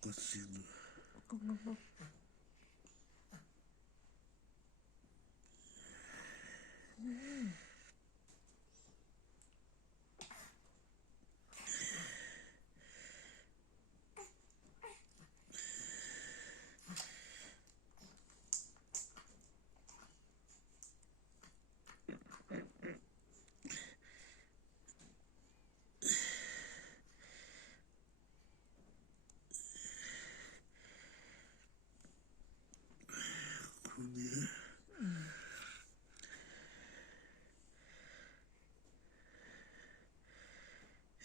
똑같이는 그네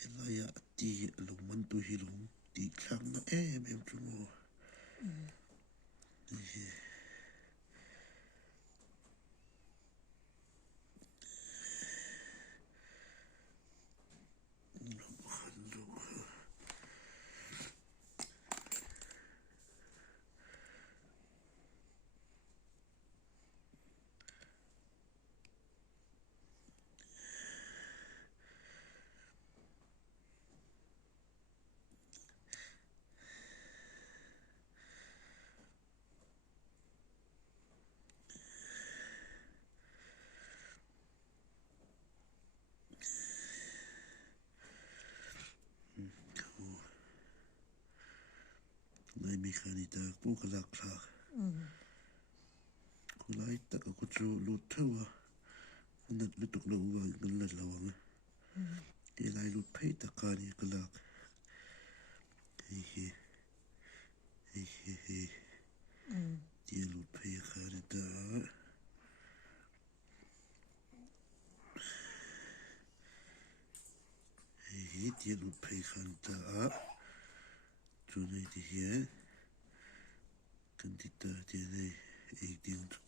helaya ti lung man tu hi lung ti thlang na em chu mo nai mi khani ta pu kalak thak kulai tak aku chu lu thawa nat lu tuk lo wa ngal la lawang ti lai lu phei takani kalak he he ti lu phei khani ta he ti lu phei khani ta chu nei ti he kan ti ta ti nei 18